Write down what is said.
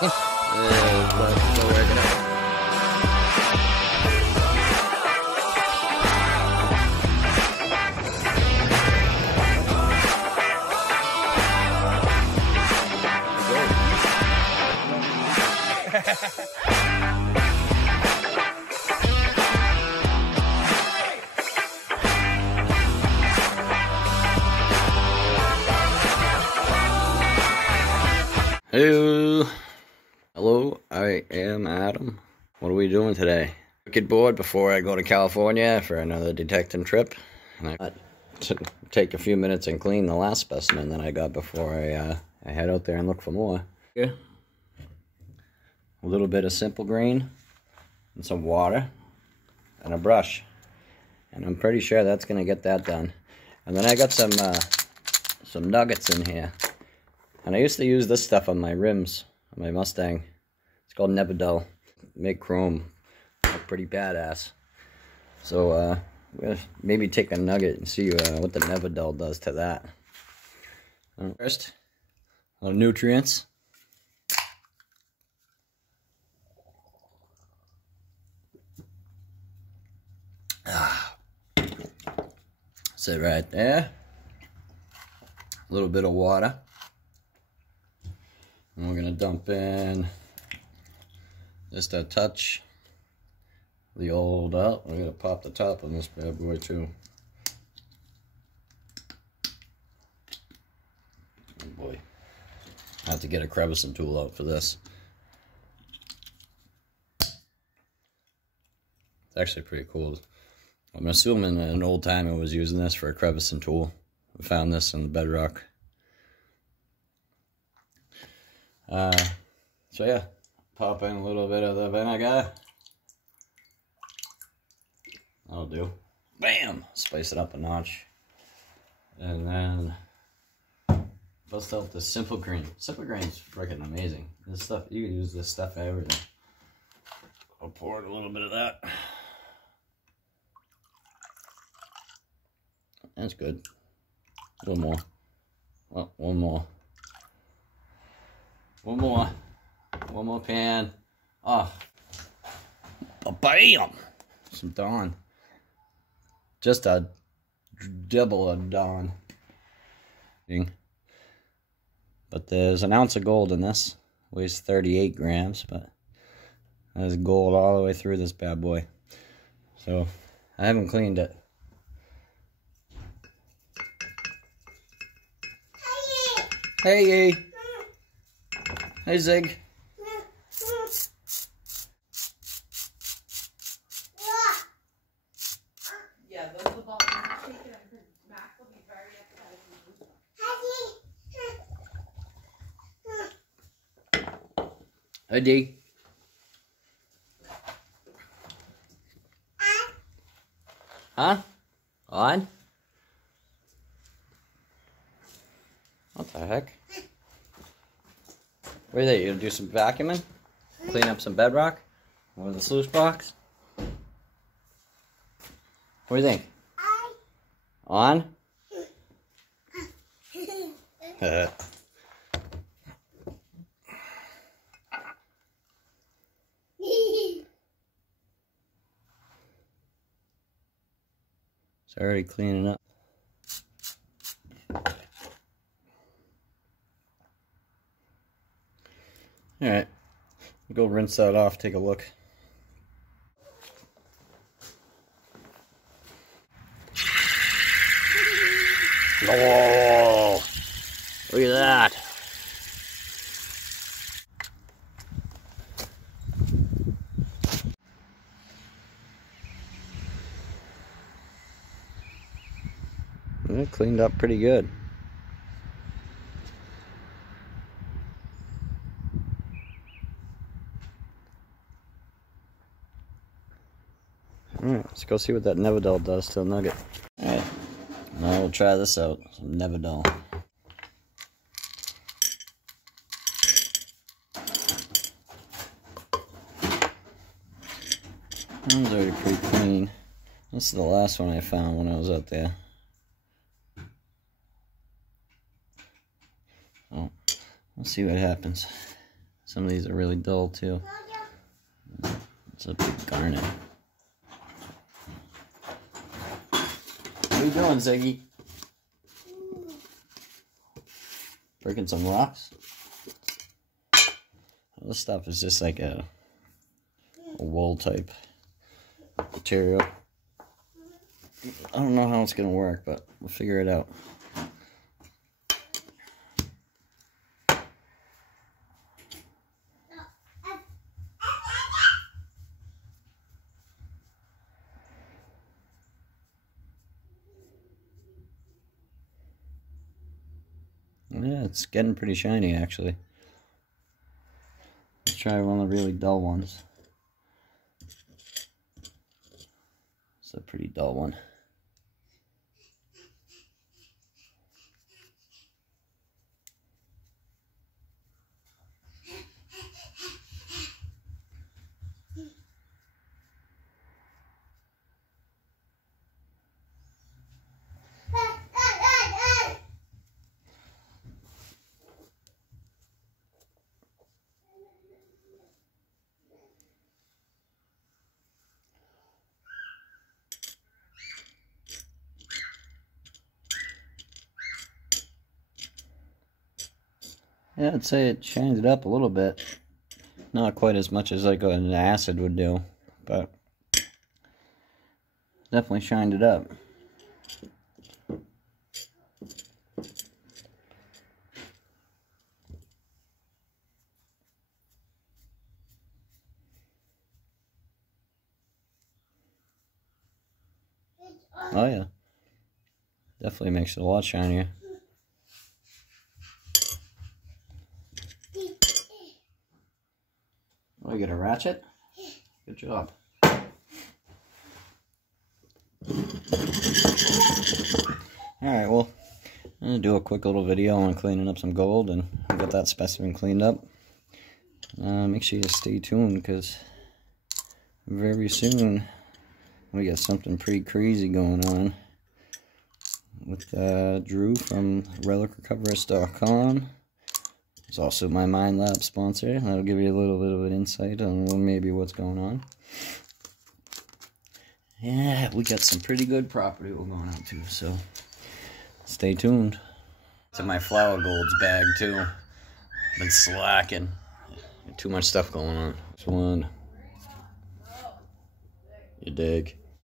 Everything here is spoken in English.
But still working out. Hello, I am Adam. What are we doing today? Get bored before I go to California for another detecting trip. And I got to take a few minutes and clean the last specimen that I got before I head out there and look for more. Yeah. A little bit of simple green and some water and a brush. And I'm pretty sure that's going to get that done. And then I got some nuggets in here. And I used to use this stuff on my rims, on my Mustang. It's called Never Dull. Make chrome look pretty badass. So we'll maybe take a nugget and see what the Never Dull does to that. First, a little nutrients. Sit right there. A little bit of water. And we're gonna dump in just a touch the old out. We're gonna pop the top on this bad boy too. Oh boy. I have to get a crevicing tool out for this. It's actually pretty cool. I'm assuming an old timer was using this for a crevicing tool. I found this in the bedrock. So yeah, pop in a little bit of the vinegar. That'll do. Bam! Spice it up a notch. And then bust out the simple green. Simple green's freaking amazing. This stuff, you can use this stuff for everything. I'll pour a little bit of that. That's good. A little more. Oh, one more. One more. One more pan. Oh. Bam! Some Dawn. Just a double of Dawn. But there's an ounce of gold in this. Weighs 38 grams, but there's gold all the way through this bad boy. So, I haven't cleaned it. Hey! Hey, Zig. Yeah, those are the balls. Shake it up because Max will be very upset. Hi, D. Huh? On? What the heck? What are they? You gonna do some vacuuming? Clean up some bedrock? Or the sluice box? What do you think? On? It's already cleaning up. Alright, go rinse that off, take a look. Oh, look at that. It cleaned up pretty good. Alright, let's go see what that Never Dull does to a nugget. Alright, now we'll try this out. Some Never Dull. That one's already pretty clean. This is the last one I found when I was out there. Oh, let's see what happens. Some of these are really dull too. It's a big garnet. What are you doing, Ziggy? Breaking some rocks? This stuff is just like a wool type material. I don't know how it's gonna work, but we'll figure it out. Yeah, it's getting pretty shiny actually. Let's try one of the really dull ones. It's a pretty dull one. Yeah, I'd say it shines it up a little bit. Not quite as much as like an acid would do, but definitely shined it up. Oh yeah, definitely makes it a lot shinier. Oh, you got a ratchet? Good job. Alright, well, I'm going to do a quick little video on cleaning up some gold and get that specimen cleaned up. Make sure you stay tuned because very soon we got something pretty crazy going on with Drew from relicrecoverist.com. It's also my Mind Lab sponsor. That'll give you a little bit of an insight on maybe what's going on. Yeah, we got some pretty good property we're going on to, so stay tuned. To my flower golds bag too. Been slacking. Too much stuff going on. This one. You dig?